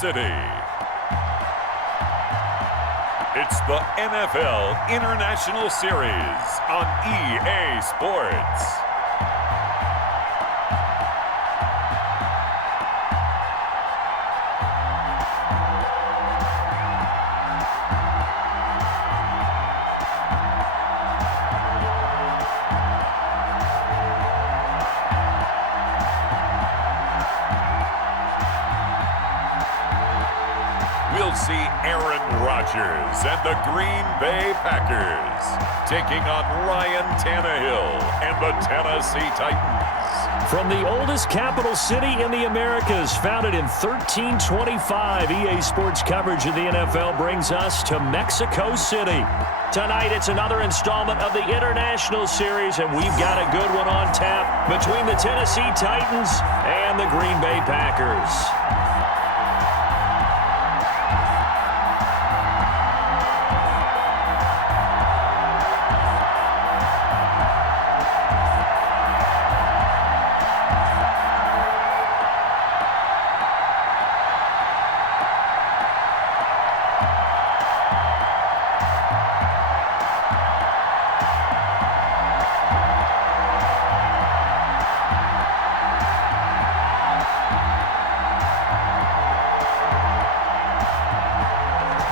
City. It's the NFL International Series on EA Sports. We'll see Aaron Rodgers and the Green Bay Packers taking on Ryan Tannehill and the Tennessee Titans. From the oldest capital city in the Americas, founded in 1325, EA Sports coverage of the NFL brings us to Mexico City. Tonight, it's another installment of the International Series, and we've got a good one on tap between the Tennessee Titans and the Green Bay Packers.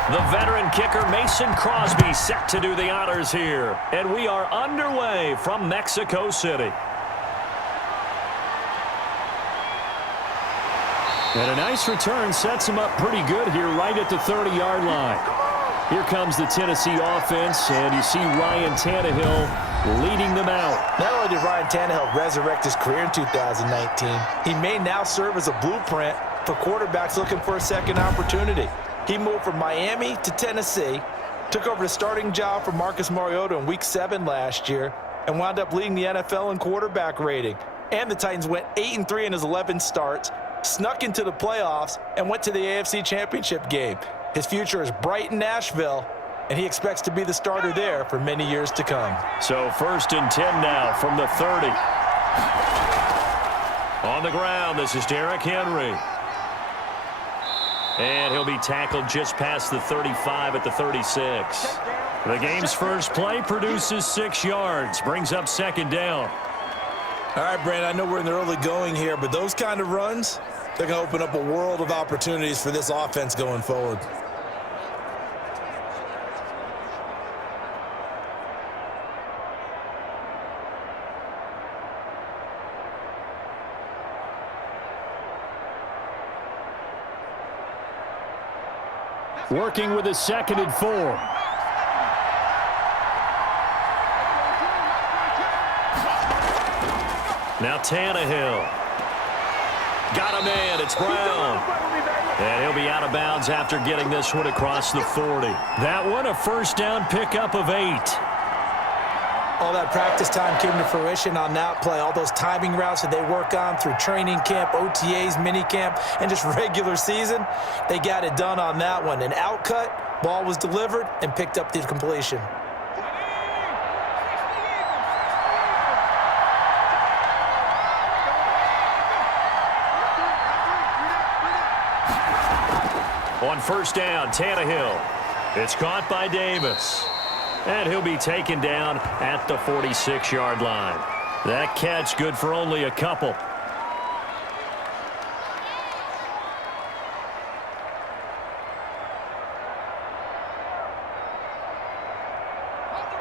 The veteran kicker Mason Crosby set to do the honors here. And we are underway from Mexico City. And a nice return sets him up pretty good here right at the 30-yard line. Here comes the Tennessee offense, and you see Ryan Tannehill leading them out. Not only did Ryan Tannehill resurrect his career in 2019, he may now serve as a blueprint for quarterbacks looking for a second opportunity. He moved from Miami to Tennessee, took over the starting job for Marcus Mariota in Week 7 last year, and wound up leading the NFL in quarterback rating. And the Titans went 8-3 in his 11 starts, snuck into the playoffs, and went to the AFC Championship game. His future is bright in Nashville, and he expects to be the starter there for many years to come. So 1st and 10 now from the 30. On the ground, this is Derrick Henry. And he'll be tackled just past the 35 at the 36. The game's first play produces 6 yards, brings up 2nd down. All right, Brandon, I know we're in the early going here, but those kind of runs, they're going to open up a world of opportunities for this offense going forward. Working with a 2nd and 4. Now Tannehill. Got a man. It's Brown. And he'll be out of bounds after getting this one across the 40. That one a 1st down pickup of 8. All that practice time came to fruition on that play. All those timing routes that they work on through training camp, OTAs, minicamp, and just regular season, they got it done on that one. An outcut, ball was delivered, and picked up the completion. On 1st down, Tannehill. It's caught by Davis. And he'll be taken down at the 46-yard line. That catch good for only a couple.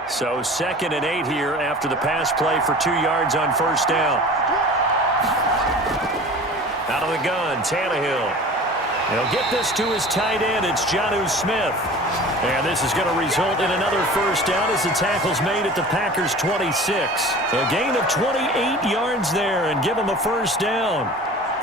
So 2nd and 8 here after the pass play for 2 yards on 1st down. Out of the gun, Tannehill. He'll get this to his tight end. It's Jonnu Smith. And this is going to result in another 1st down as the tackle's made at the Packers' 26. A gain of 28 yards there and give them a 1st down.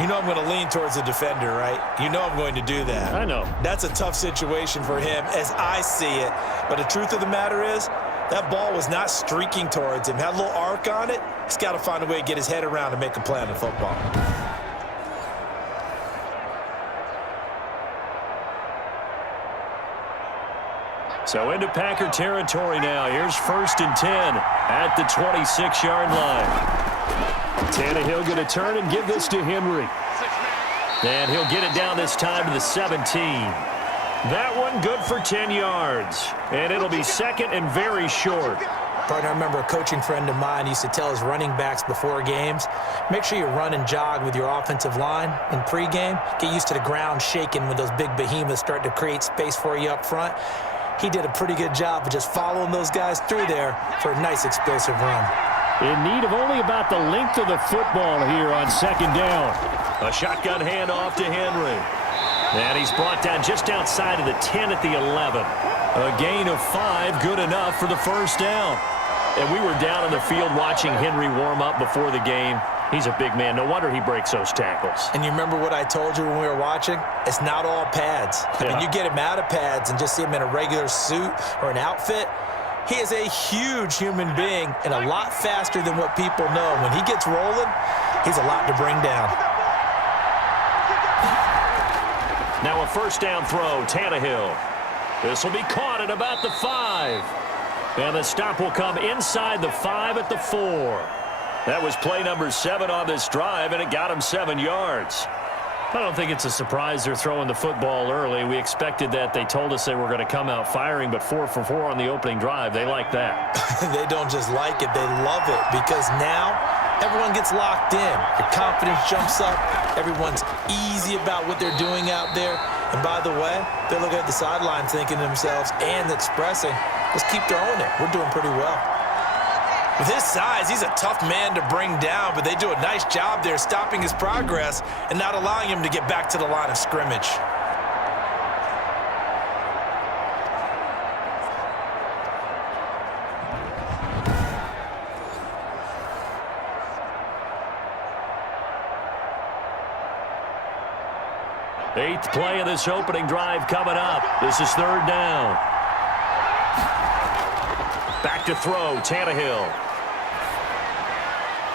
You know I'm going to lean towards the defender, right? You know I'm going to do that. I know. That's a tough situation for him as I see it. But the truth of the matter is, that ball was not streaking towards him. Had a little arc on it. He's got to find a way to get his head around and make a play on the football. So into Packer territory now. Here's 1st and 10 at the 26-yard line. Tannehill going to turn and give this to Henry. And he'll get it down this time to the 17. That one good for 10 yards. And it'll be second and very short. Partner, I remember a coaching friend of mine used to tell his running backs before games, make sure you run and jog with your offensive line in pregame. Get used to the ground shaking when those big behemoths start to create space for you up front. He did a pretty good job of just following those guys through there for a nice explosive run. In need of only about the length of the football here on second down. A shotgun handoff to Henry. And he's brought down just outside of the 10 at the 11. A gain of 5, good enough for the first down. And we were down in the field watching Henry warm up before the game. He's a big man. No wonder he breaks those tackles. And you remember what I told you when we were watching? It's not all pads. I mean, you get him out of pads and just see him in a regular suit or an outfit. He is a huge human being and a lot faster than what people know. When he gets rolling, he's a lot to bring down. Now a first down throw, Tannehill. This will be caught at about the 5. And the stop will come inside the 5 at the 4. That was play number 7 on this drive, and it got him 7 yards. I don't think it's a surprise they're throwing the football early. We expected that. They told us they were going to come out firing, but 4 for 4 on the opening drive. They like that. They don't just like it, they love it, because now everyone gets locked in. Your confidence jumps up. Everyone's easy about what they're doing out there. And by the way, they're looking at the sideline thinking to themselves and expressing, let's keep throwing it. We're doing pretty well. With his size, he's a tough man to bring down, but they do a nice job there stopping his progress and not allowing him to get back to the line of scrimmage. Eighth play of this opening drive coming up. This is third down. Back to throw, Tannehill.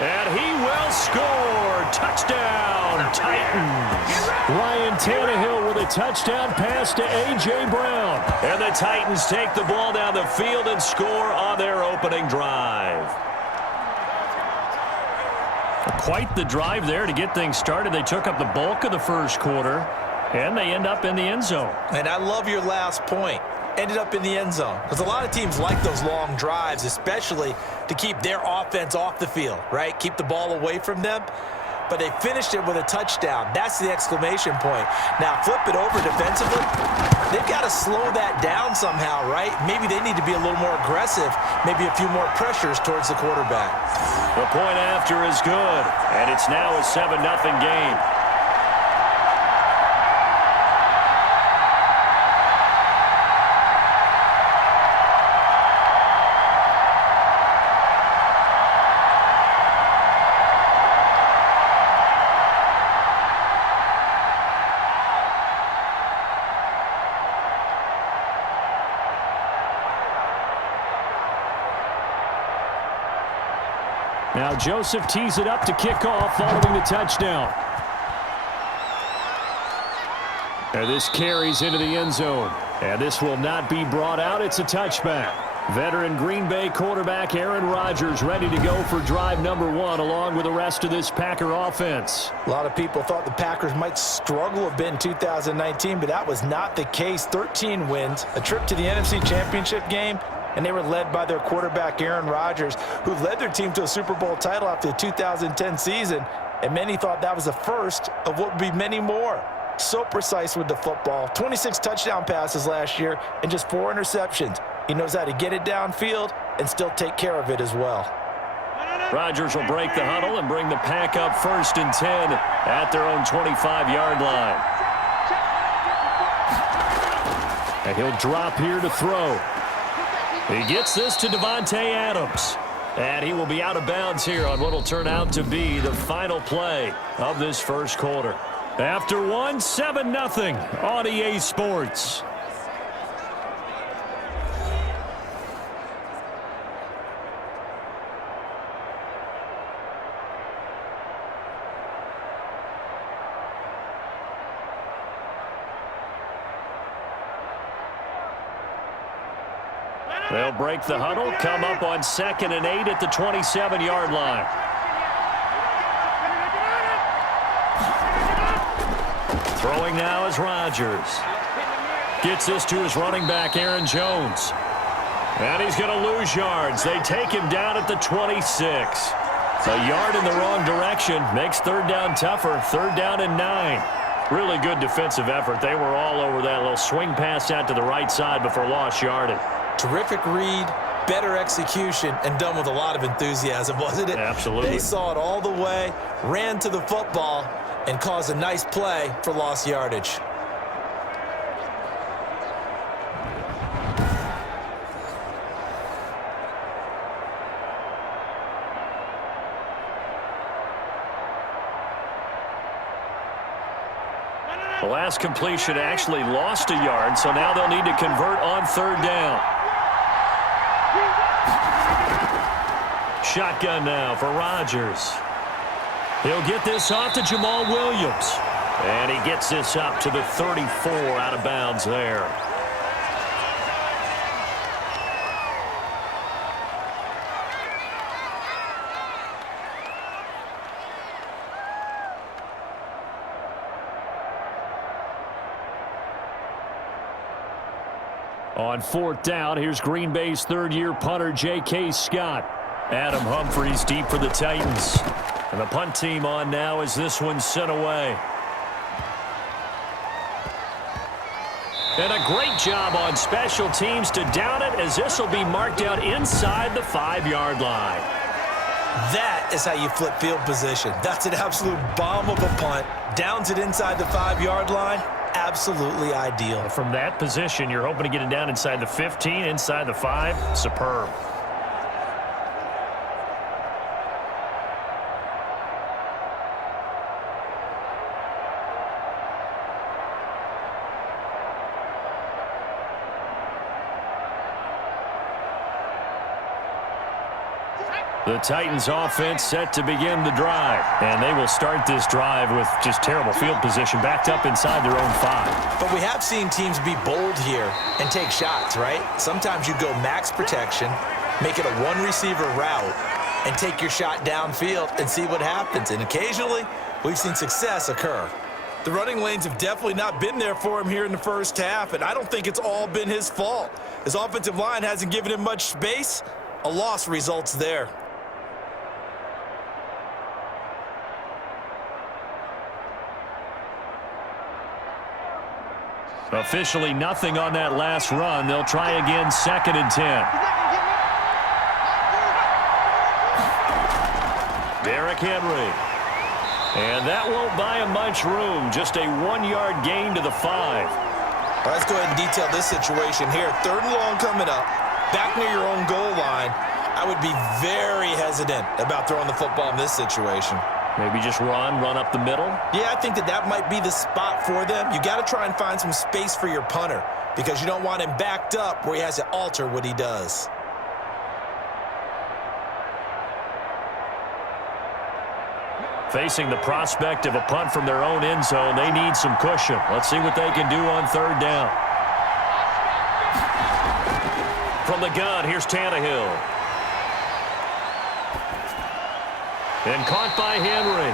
And he will score. Touchdown, Titans. Ryan Tannehill with a touchdown pass to A.J. Brown. And the Titans take the ball down the field and score on their opening drive. Quite the drive there to get things started. They took up the bulk of the first quarter, and they end up in the end zone. And I love your last point. Ended up in the end zone. Because a lot of teams like those long drives, especially to keep their offense off the field, right? Keep the ball away from them. But they finished it with a touchdown. That's the exclamation point. Now, flip it over defensively. They've got to slow that down somehow, right? Maybe they need to be a little more aggressive. Maybe a few more pressures towards the quarterback. The point after is good. And it's now a 7-0 game. Now Joseph tees it up to kick off following the touchdown. And this carries into the end zone. And this will not be brought out. It's a touchback. Veteran Green Bay quarterback Aaron Rodgers ready to go for drive number 1 along with the rest of this Packer offense. A lot of people thought the Packers might struggle a bit in 2019, but that was not the case. 13 wins, a trip to the NFC Championship game, and they were led by their quarterback, Aaron Rodgers, who led their team to a Super Bowl title after the 2010 season. And many thought that was the first of what would be many more. So precise with the football. 26 touchdown passes last year and just 4 interceptions. He knows how to get it downfield and still take care of it as well. Rodgers will break the huddle and bring the Pack up 1st and 10 at their own 25-yard line. And he'll drop here to throw. He gets this to Davante Adams. And he will be out of bounds here on what will turn out to be the final play of this first quarter. After 1, 7-0 on EA Sports. They'll break the huddle, come up on 2nd and 8 at the 27-yard line. Throwing now is Rodgers. Gets this to his running back, Aaron Jones. And he's going to lose yards. They take him down at the 26. A yard in the wrong direction makes third down tougher. Third down and 9. Really good defensive effort. They were all over that little swing pass out to the right side before lost yardage. Terrific read, better execution, and done with a lot of enthusiasm, wasn't it? Absolutely. They saw it all the way, ran to the football, and caused a nice play for lost yardage. The last completion actually lost a yard, so now they'll need to convert on third down. Shotgun now for Rodgers. He'll get this off to Jamal Williams. And he gets this up to the 34 out of bounds there. On fourth down, here's Green Bay's third-year punter, J.K. Scott. Adam Humphries deep for the Titans. And the punt team on now as this one's sent away. And a great job on special teams to down it, as this will be marked down inside the 5-yard line. That is how you flip field position. That's an absolute bomb of a punt. Downs it inside the 5-yard line. Absolutely ideal. From that position, you're hoping to get it down inside the 15, inside the 5. Superb. The Titans offense set to begin the drive. And they will start this drive with just terrible field position, backed up inside their own 5. But we have seen teams be bold here and take shots, right? Sometimes you go max protection, make it a one-receiver route, and take your shot downfield and see what happens. And occasionally, we've seen success occur. The running lanes have definitely not been there for him here in the first half, and I don't think it's all been his fault. His offensive line hasn't given him much space. A loss results there. Officially nothing on that last run. They'll try again, 2nd and 10. Derrick Henry. And that won't buy him much room. Just a 1-yard gain to the 5. Well, let's go ahead and detail this situation here. 3rd and long coming up. Back near your own goal line. I would be very hesitant about throwing the football in this situation. Maybe just run up the middle? Yeah, I think that might be the spot for them. You got to try and find some space for your punter because you don't want him backed up where he has to alter what he does. Facing the prospect of a punt from their own end zone, they need some cushion. Let's see what they can do on third down. From the gun, here's Tannehill. And caught by Henry.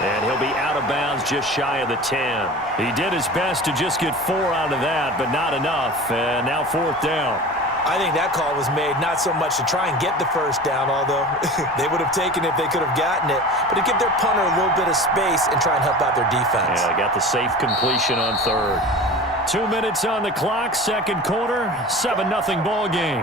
And he'll be out of bounds just shy of the 10. He did his best to just get 4 out of that, but not enough. And now 4th down. I think that call was made not so much to try and get the first down, although they would have taken it if they could have gotten it, but to give their punter a little bit of space and try and help out their defense. Yeah, they got the safe completion on third. 2 minutes on the clock, second quarter, 7-0 ball game.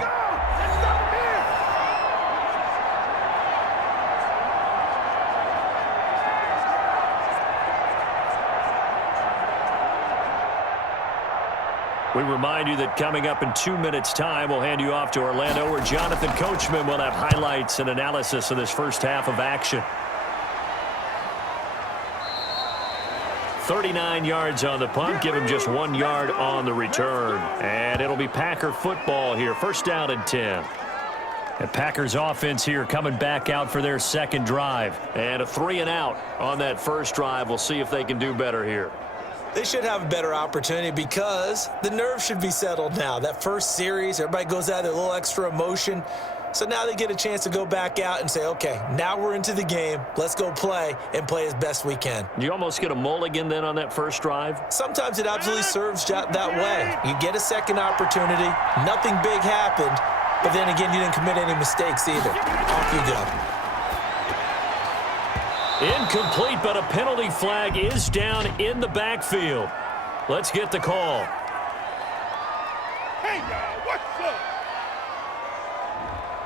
We remind you that coming up in 2 minutes' time, we'll hand you off to Orlando, where Jonathan Coachman will have highlights and analysis of this first half of action. 39 yards on the punt, give him just 1 yard on the return. And it'll be Packer football here, 1st down and 10. The Packers offense here coming back out for their second drive. And a 3-and-out on that first drive. We'll see if they can do better here. They should have a better opportunity because the nerves should be settled now. That first series, everybody goes out with a little extra emotion. So now they get a chance to go back out and say, okay, now we're into the game. Let's go play and play as best we can. You almost get a mulligan then on that first drive? Sometimes it absolutely serves that way. You get a second opportunity. Nothing big happened. But then again, you didn't commit any mistakes either. Off you go. Incomplete, but a penalty flag is down in the backfield. Let's get the call. Hey, y'all, what's up?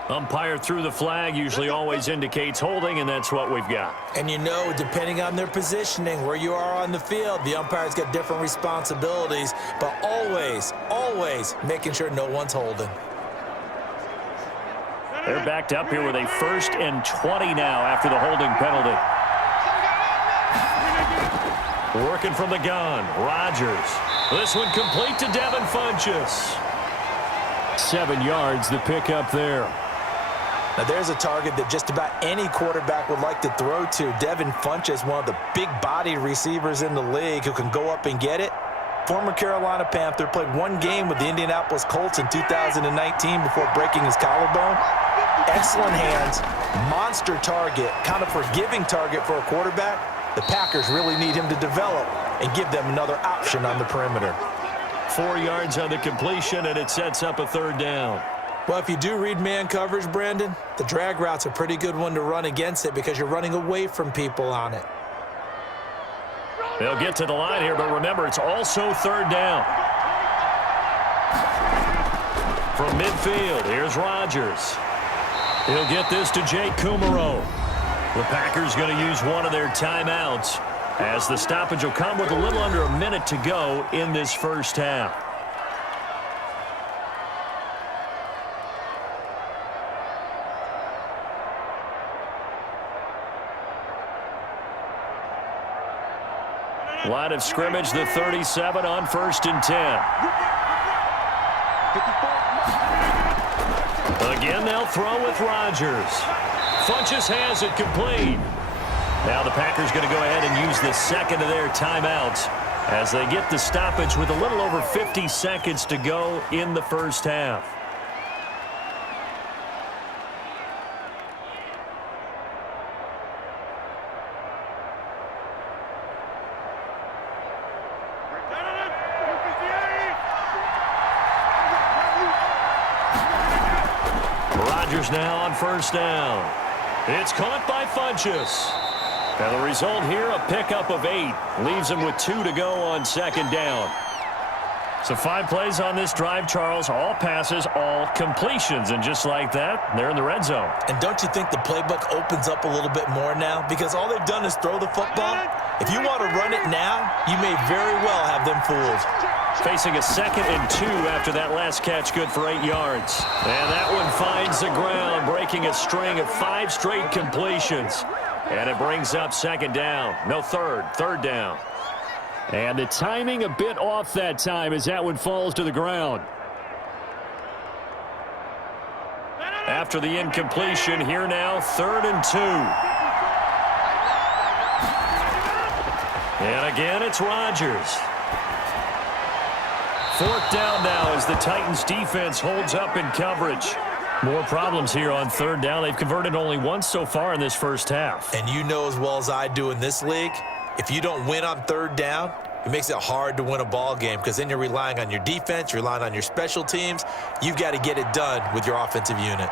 Umpire threw the flag, usually always indicates holding, and that's what we've got. And you know, depending on their positioning, where you are on the field, the umpire's got different responsibilities, but always, always making sure no one's holding. They're backed up here with a 1st and 20 now after the holding penalty. Working from the gun, Rodgers. This one complete to Devin Funchess. 7 yards, the pickup there. Now there's a target that just about any quarterback would like to throw to. Devin Funchess, one of the big-bodied receivers in the league who can go up and get it. Former Carolina Panther, played 1 game with the Indianapolis Colts in 2019 before breaking his collarbone. Excellent hands, monster target, kind of forgiving target for a quarterback. The Packers really need him to develop and give them another option on the perimeter. 4 yards on the completion, and it sets up a 3rd down. Well, if you do read man coverage, Brandon, the drag route's a pretty good one to run against it because you're running away from people on it. They'll get to the line here, but remember, it's also 3rd down. From midfield, here's Rodgers. He'll get this to Jake Kumaro. The Packers going to use one of their timeouts as the stoppage will come with a little under a minute to go in this first half. Line of scrimmage, the 37 on 1st and 10. Again, they'll throw with Rodgers. Funchess has it complete. Now the Packers going to go ahead and use the second of their timeouts as they get the stoppage with a little over 50 seconds to go in the first half. Rodgers now on 1st down. It's caught by Funchess. And the result here, a pickup of 8. Leaves him with 2 to go on 2nd down. So 5 plays on this drive, Charles. All passes, all completions. And just like that, they're in the red zone. And don't you think the playbook opens up a little bit more now? Because all they've done is throw the football. If you want to run it now, you may very well have them fooled. Facing a 2nd and 2 after that last catch, good for 8 yards. And that one finds the ground, breaking a string of 5 straight completions. And it brings up 2nd down. No, 3rd down. And the timing a bit off that time as that one falls to the ground. After the incompletion, here now, 3rd and 2. And again, it's Rodgers. 4th down now as the Titans defense holds up in coverage. More problems here on 3rd down. They've converted only once so far in this first half. And you know as well as I do in this league, if you don't win on 3rd down, it makes it hard to win a ball game because then you're relying on your defense, you're relying on your special teams. You've got to get it done with your offensive unit.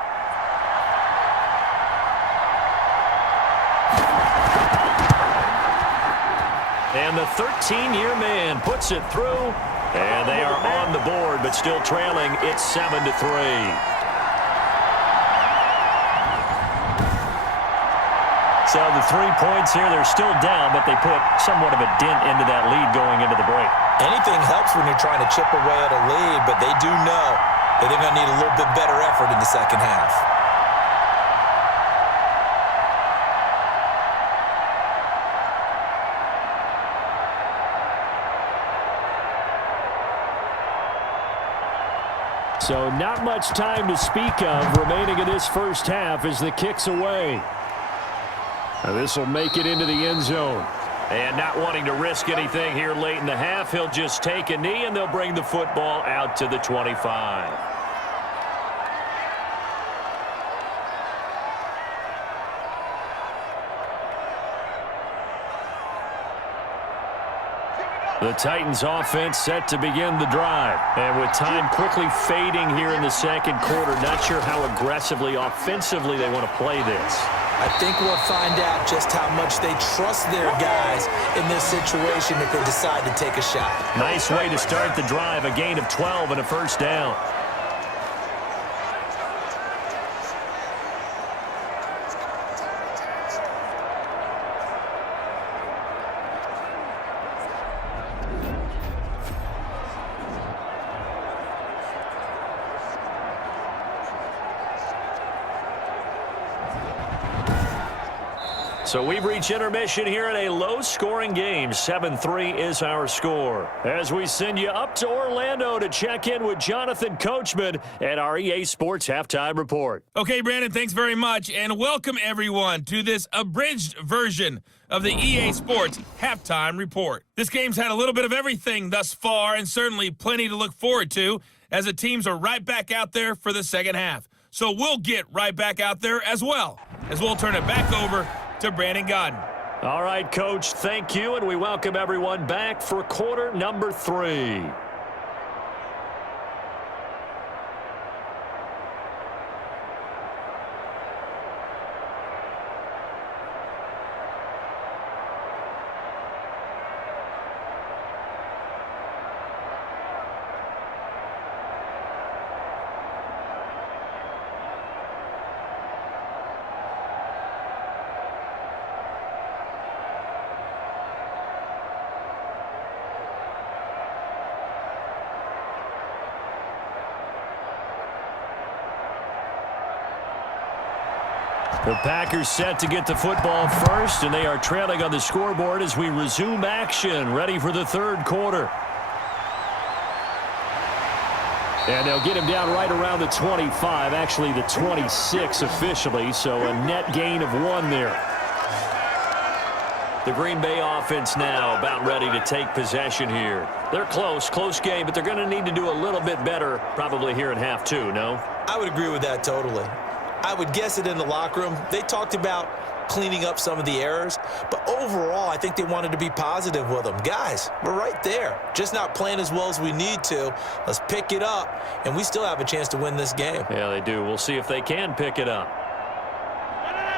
And the 13-year man puts it through. And they are on the board, but still trailing. It's 7-3. So the 3 points here, they're still down, but they put somewhat of a dent into that lead going into the break. Anything helps when you're trying to chip away at a lead, but they do know that they're going to need a little bit better effort in the second half. So not much time to speak of remaining in this first half as the kick's away. Now this will make it into the end zone. And not wanting to risk anything here late in the half, he'll just take a knee, and they'll bring the football out to the 25. The Titans offense set to begin the drive. And with time quickly fading here in the second quarter, not sure how aggressively, offensively they want to play this. I think we'll find out just how much they trust their guys in this situation if they decide to take a shot. Nice way to start the drive, a gain of 12 and a first down. So we've reached intermission here in a low-scoring game. 7-3 is our score. As we send you up to Orlando to check in with Jonathan Coachman at our EA Sports Halftime Report. Okay, Brandon, thanks very much, and welcome everyone to this abridged version of the EA Sports Halftime Report. This game's had a little bit of everything thus far, and certainly plenty to look forward to, as the teams are right back out there for the second half. So we'll get right back out there as well, as we'll turn it back over to Brandon Godden. All right, Coach, thank you, and we welcome everyone back for quarter number 3. The Packers set to get the football first, and they are trailing on the scoreboard as we resume action, ready for the third quarter. And they'll get him down right around the 25, actually the 26 officially, so a net gain of 1 there. The Green Bay offense now about ready to take possession here. They're close game, but they're going to need to do a little bit better probably here in half 2, no? I would agree with that totally. I would guess it in the locker room. They talked about cleaning up some of the errors, but overall, I think they wanted to be positive with them. Guys, we're right there. Just not playing as well as we need to. Let's pick it up, and we still have a chance to win this game. Yeah, they do. We'll see if they can pick it up.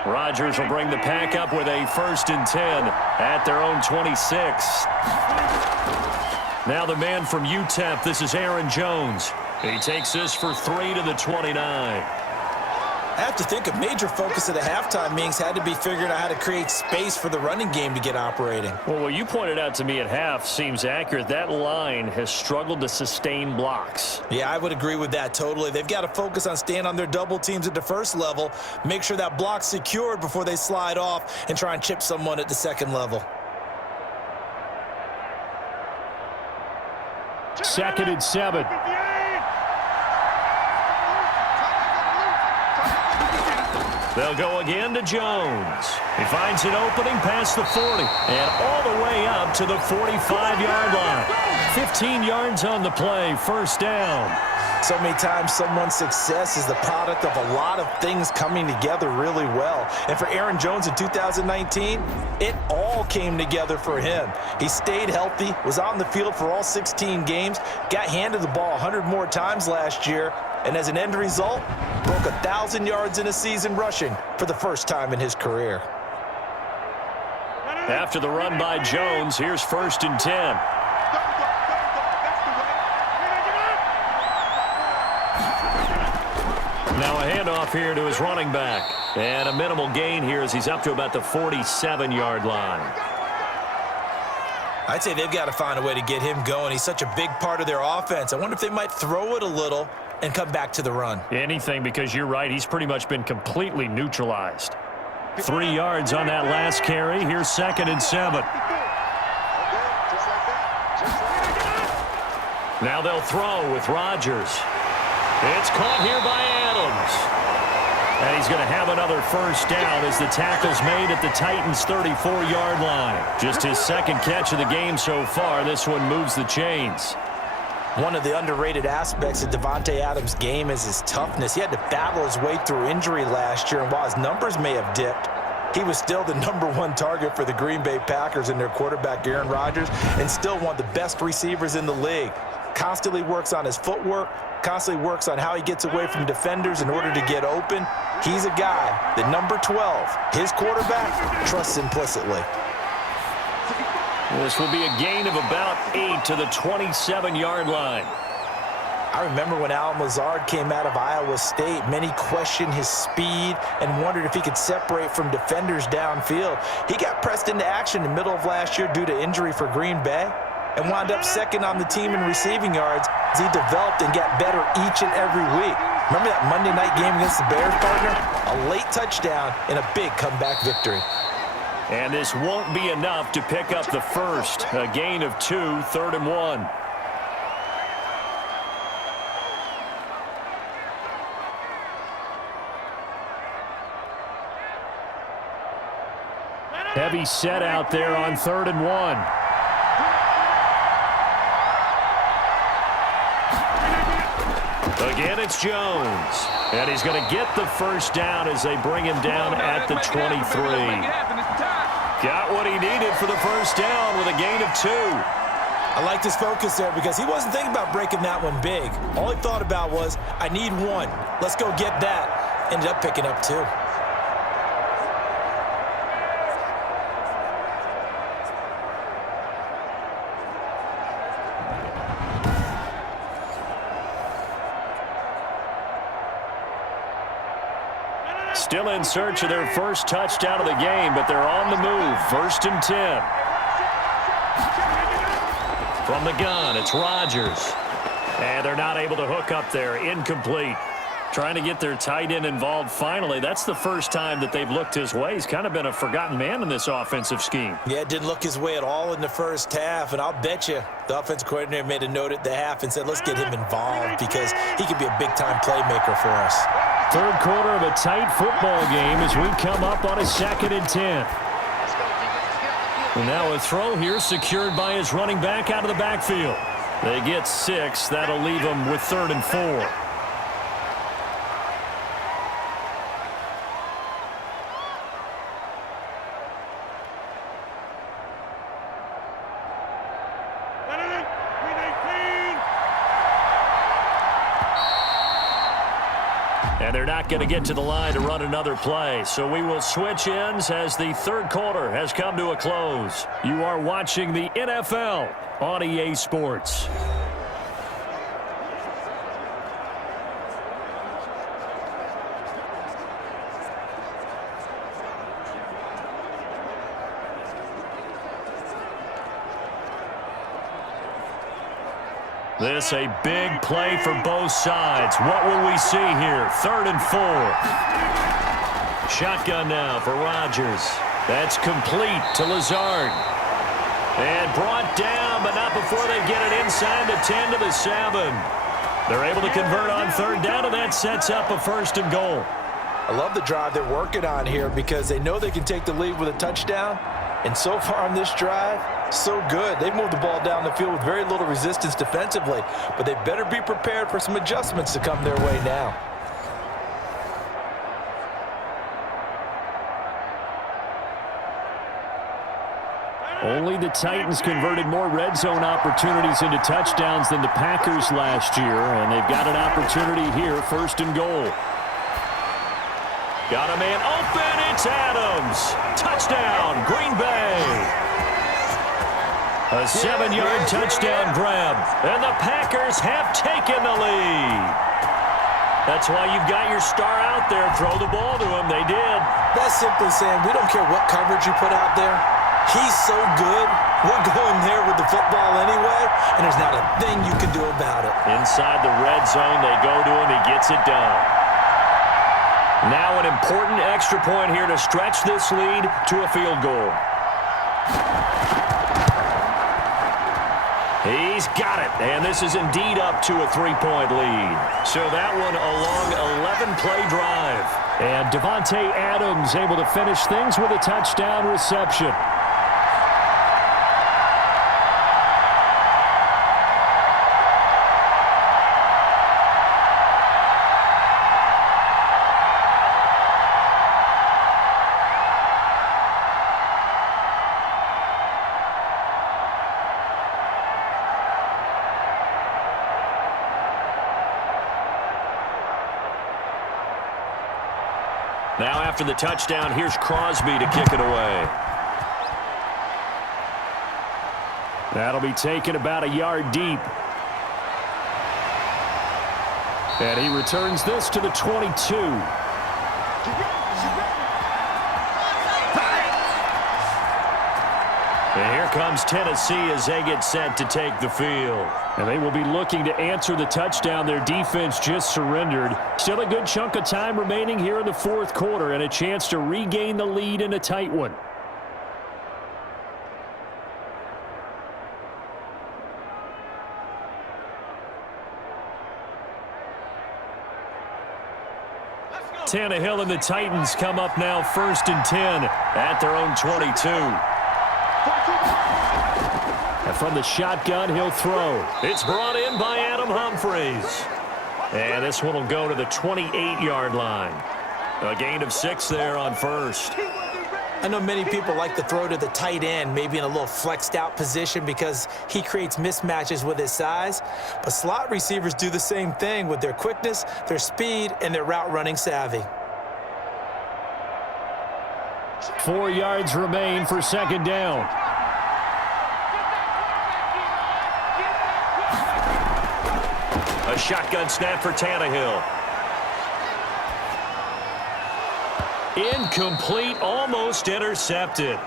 Rodgers will bring the pack up with a 1st and 10 at their own 26. Now the man from UTEP, this is Aaron Jones. He takes this for 3 to the 29. I have to think a major focus of the halftime meetings had to be figuring out how to create space for the running game to get operating. Well, what you pointed out to me at half seems accurate. That line has struggled to sustain blocks. Yeah, I would agree with that totally. They've got to focus on staying on their double teams at the first level, make sure that block's secured before they slide off and try and chip someone at the second level. 2nd and 7. They'll go again to Jones. He finds an opening past the 40 and all the way up to the 45-yard line. 15 yards on the play, 1st down. So many times someone's success is the product of a lot of things coming together really well. And for Aaron Jones in 2019, it all came together for him. He stayed healthy, was on the field for all 16 games, got handed the ball 100 more times last year, and as an end result, broke 1,000 yards in a season rushing for the first time in his career. After the run by Jones, here's 1st and 10. Now a handoff here to his running back. And a minimal gain here as he's up to about the 47-yard line. I'd say they've got to find a way to get him going. He's such a big part of their offense. I wonder if they might throw it a little and come back to the run. Anything, because you're right. He's pretty much been completely neutralized. 3 yards on that last carry. Here's 2nd and 7. Now they'll throw with Rodgers. It's caught here by Adams. And he's going to have another first down as the tackle's made at the Titans' 34-yard line. Just his second catch of the game so far. This one moves the chains. One of the underrated aspects of Davante Adams' game is his toughness. He had to battle his way through injury last year, and while his numbers may have dipped, he was still the #1 target for the Green Bay Packers and their quarterback, Aaron Rodgers, and still one of the best receivers in the league. Constantly works on his footwork, constantly works on how he gets away from defenders in order to get open. He's a guy that number 12, his quarterback, trusts implicitly. This will be a gain of about 8 to the 27-yard line. I remember when Allen Lazard came out of Iowa State, many questioned his speed and wondered if he could separate from defenders downfield. He got pressed into action in the middle of last year due to injury for Green Bay and wound up second on the team in receiving yards as he developed and got better each and every week. Remember that Monday night game against the Bears, partner? A late touchdown and a big comeback victory. And this won't be enough to pick up the first. A gain of 2, 3rd and 1. Heavy set out there on 3rd and 1. Again, it's Jones. And he's going to get the first down as they bring him down at the 23. Got what he needed for the first down with a gain of 2. I liked his focus there because he wasn't thinking about breaking that one big. All he thought about was, I need 1. Let's go get that. Ended up picking up 2. Still in search of their first touchdown of the game, but they're on the move. 1st and 10. From the gun, it's Rodgers. And they're not able to hook up there. Incomplete. Trying to get their tight end involved finally. That's the first time that they've looked his way. He's kind of been a forgotten man in this offensive scheme. Yeah, it didn't look his way at all in the first half, and I'll bet you the offensive coordinator made a note at the half and said, let's get him involved because he could be a big-time playmaker for us. 3rd quarter of a tight football game as we come up on a 2nd and 10. And now a throw here secured by his running back out of the backfield. They get 6. That'll leave them with 3rd and 4. And they're not going to get to the line to run another play. So we will switch ends as the 3rd quarter has come to a close. You are watching the NFL on EA Sports. This a big play for both sides. What will we see here? 3rd and 4. Shotgun now for Rodgers. That's complete to Lazard. And brought down, but not before they get it inside the 10 to the 7. They're able to convert on 3rd down, and that sets up a 1st and goal. I love the drive they're working on here because they know they can take the lead with a touchdown. And so far on this drive, so good. They've moved the ball down the field with very little resistance defensively, but they better be prepared for some adjustments to come their way now. Only the Titans converted more red zone opportunities into touchdowns than the Packers last year, and they've got an opportunity here, 1st and goal. Got a man open, it's Adams. Touchdown, Green Bay. A 7-yard touchdown grab, and the Packers have taken the lead. That's why you've got your star out there. Throw the ball to him. They did. That's simply saying we don't care what coverage you put out there. He's so good. We're going there with the football anyway, and there's not a thing you can do about it. Inside the red zone, they go to him. He gets it done. Now an important extra point here to stretch this lead to a field goal. He's got it, and this is indeed up to a 3-point lead. So that one a long 11-play drive. And Davante Adams able to finish things with a touchdown reception. Now after the touchdown, here's Crosby to kick it away. That'll be taken about a yard deep. And he returns this to the 22. And here comes Tennessee as they get set to take the field. And they will be looking to answer the touchdown their defense just surrendered. Still a good chunk of time remaining here in the fourth quarter and a chance to regain the lead in a tight one. Tannehill and the Titans come up now 1st and 10 at their own 22. And from the shotgun, he'll throw. It's brought in by Adam Humphries. And this one will go to the 28-yard line. A gain of 6 there on first. I know many people like to throw to the tight end, maybe in a little flexed out position because he creates mismatches with his size. But slot receivers do the same thing with their quickness, their speed, and their route running savvy. 4 yards remain for 2nd down. A shotgun snap for Tannehill. Incomplete, almost intercepted.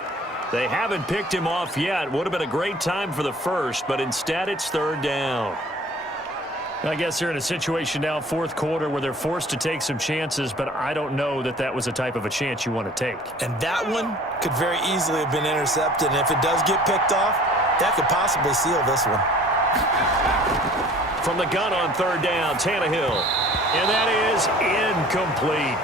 They haven't picked him off yet. Would have been a great time for the first, but instead it's 3rd down. I guess they're in a situation now, 4th quarter, where they're forced to take some chances, but I don't know that that was the type of a chance you want to take. And that one could very easily have been intercepted, and if it does get picked off, that could possibly seal this one. From the gun on 3rd down, Tannehill. And that is incomplete.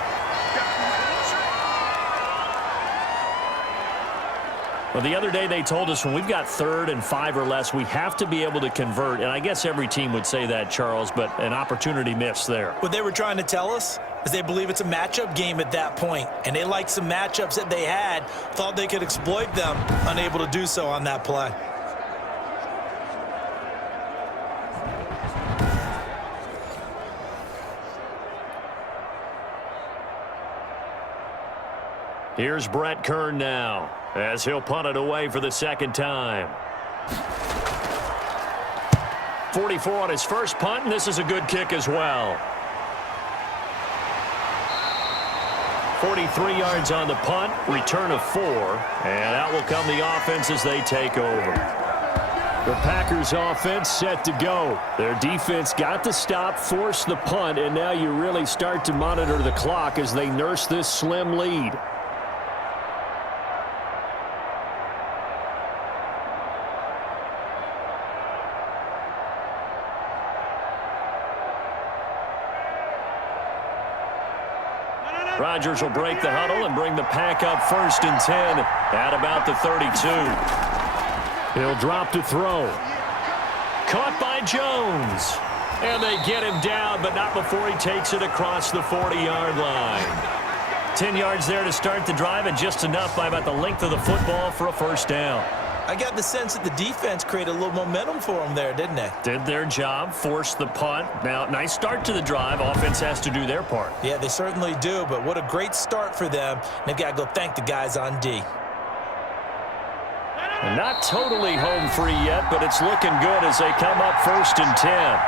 Well, the other day they told us when we've got 3rd and 5 or less, we have to be able to convert. And I guess every team would say that, Charles, but an opportunity missed there. What they were trying to tell us is they believe it's a matchup game at that point, and they liked some matchups that they had, thought they could exploit them, unable to do so on that play. Here's Brett Kern now as he'll punt it away for the 2nd time. 44 on his first punt, and this is a good kick as well. 43 yards on the punt, return of 4, and out will come the offense as they take over. The Packers offense set to go. Their defense got the stop, forced the punt, and now you really start to monitor the clock as they nurse this slim lead. Rodgers will break the huddle and bring the pack up 1st and 10 at about the 32. He'll drop to throw. Caught by Jones. And they get him down, but not before he takes it across the 40-yard line. 10 yards there to start the drive, and just enough by about the length of the football for a 1st down. I got the sense that the defense created a little momentum for them there, didn't they? Did their job, forced the punt. Now, nice start to the drive. Offense has to do their part. Yeah, they certainly do, but what a great start for them. They've got to go thank the guys on D. Not totally home free yet, but it's looking good as they come up 1st and 10.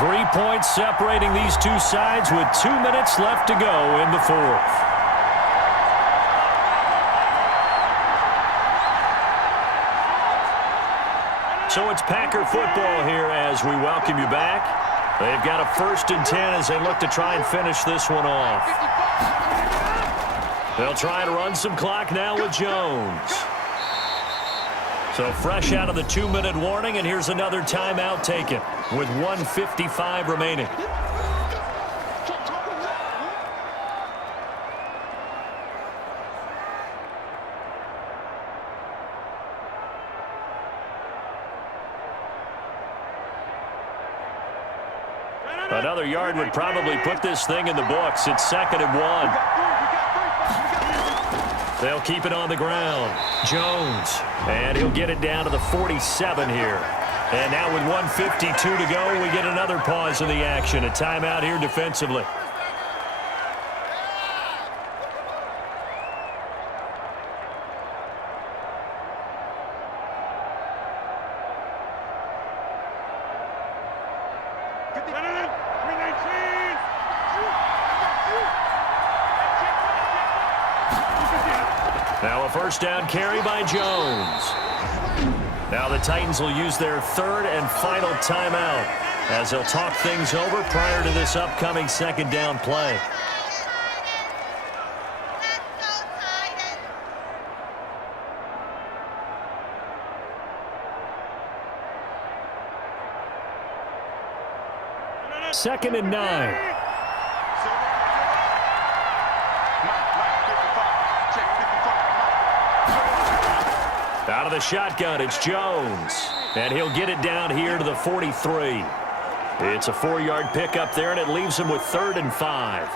3 points separating these two sides with 2 minutes left to go in the 4th. So it's Packer football here as we welcome you back. They've got a 1st and 10 as they look to try and finish this one off. They'll try to run some clock now with Jones. So fresh out of the 2-minute warning, and here's another timeout taken with 1:55 remaining. Another yard would probably put this thing in the books. It's 2nd and 1. They'll keep it on the ground. Jones, and he'll get it down to the 47 here. And now with 1:52 to go, we get another pause in the action. A timeout here defensively. Now a first down carry by Jones. Now the Titans will use their 3rd and final timeout as they'll talk things over prior to this upcoming 2nd down play. Second and 9. Out of the shotgun, it's Jones. And he'll get it down here to the 43. It's a 4-yard pickup there, and it leaves him with 3rd and 5.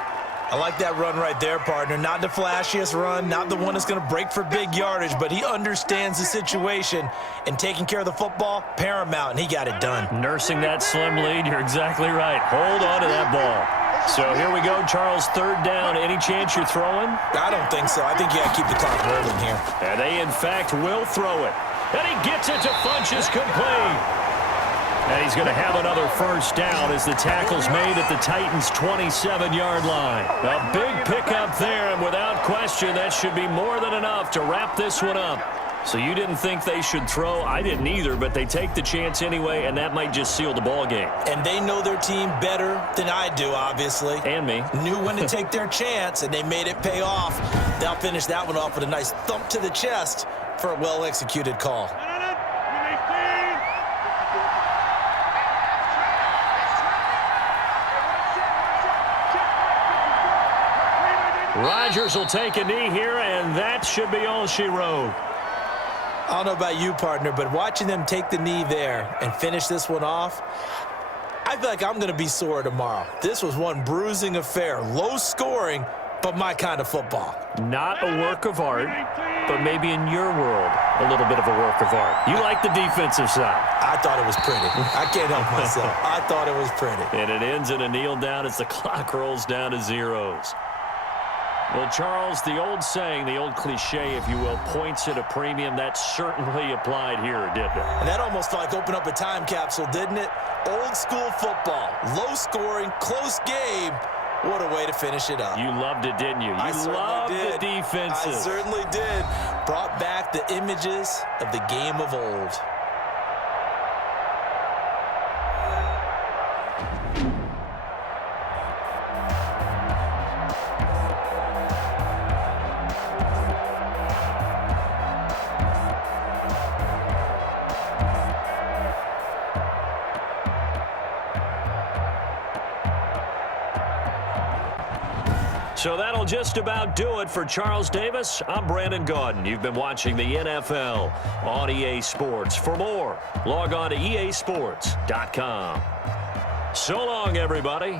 I like that run right there, partner. Not the flashiest run, not the one that's going to break for big yardage, but he understands the situation, and taking care of the football, paramount, and he got it done. Nursing that slim lead, you're exactly right. Hold on to that ball. So here we go, Charles, 3rd down. Any chance you're throwing? I don't think so. I think you got to keep the clock rolling here. And they, in fact, will throw it. And he gets it to Funchess complete. And he's going to have another first down as the tackle's made at the Titans' 27-yard line. A big pickup there, and without question, that should be more than enough to wrap this one up. So you didn't think they should throw. I didn't either, but they take the chance anyway, and that might just seal the ball game. And they know their team better than I do, obviously. And me. Knew when to take their chance, and they made it pay off. They'll finish that one off with a nice thump to the chest for a well-executed call. Rodgers will take a knee here, and that should be all she wrote. I don't know about you, partner, but watching them take the knee there and finish this one off, I feel like I'm going to be sore tomorrow. This was one bruising affair. Low scoring, but my kind of football. Not a work of art, but maybe in your world, a little bit of a work of art. You like the defensive side. I thought it was pretty. I can't help myself. I thought it was pretty. And it ends in a kneel down as the clock rolls down to zeros. Well, Charles, the old saying, the old cliche, if you will, points at a premium. That certainly applied here, didn't it? And that almost felt like opened up a time capsule, didn't it? Old school football, low scoring, close game. What a way to finish it up. You loved it, didn't you? You loved the defensive. I certainly did. Brought back the images of the game of old. So that'll just about do it for Charles Davis. I'm Brandon Gaudin. You've been watching the NFL on EA Sports. For more, log on to easports.com. So long, everybody.